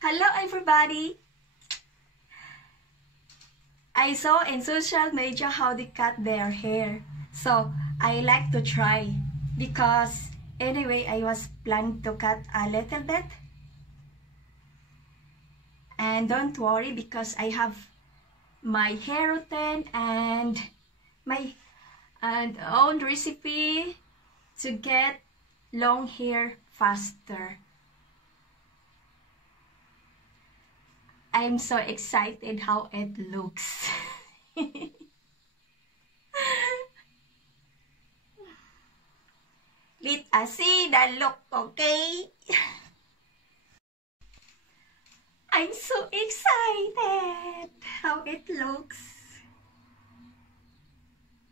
Hello everybody! I saw in social media how they cut their hair. So, I like to try. Because, anyway, I was planning to cut a little bit. And don't worry because I have my hair routine and my own recipe to get long hair faster. I'm so excited how it looks. Let us see the look, okay? I'm so excited how it looks.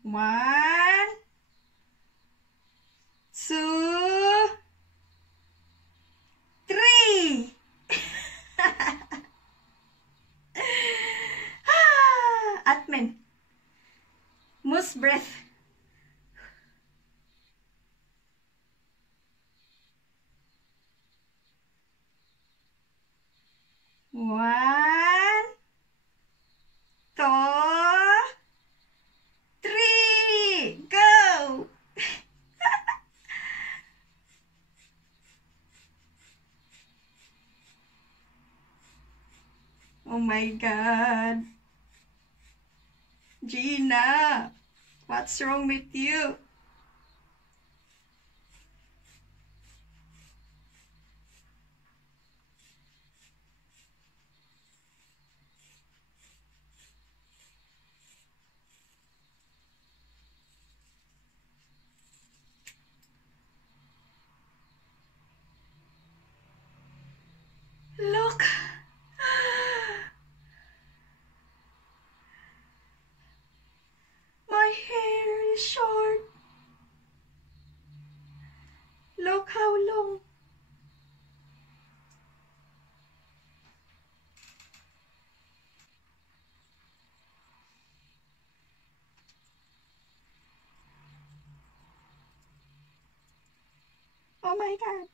1, 2, 3. Admin. Moose breath. One, 2, 3, go! Oh my God. Gina, what's wrong with you? Look. My hair is short. Look how long. Oh my God.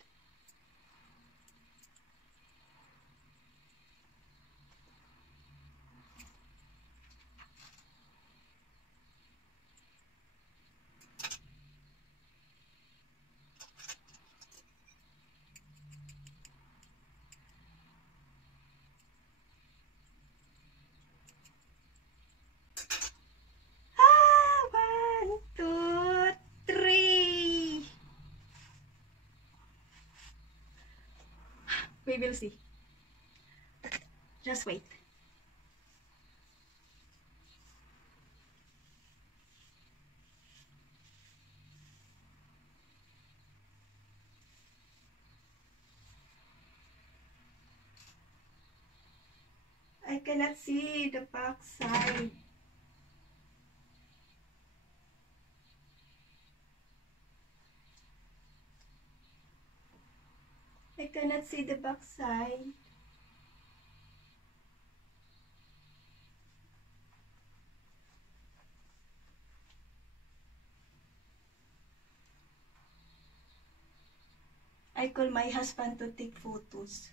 Ah, 1, 2, 3. We will see. Just wait. I cannot see the back side. I cannot see the back side. I call my husband to take photos.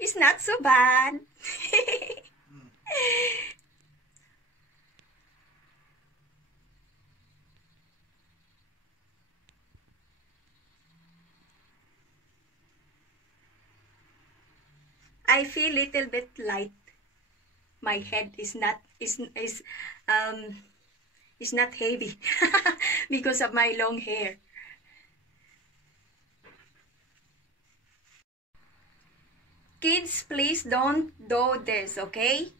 It's not so bad. I feel little bit light. My head is not heavy because of my long hair. Kids, please don't do this, okay?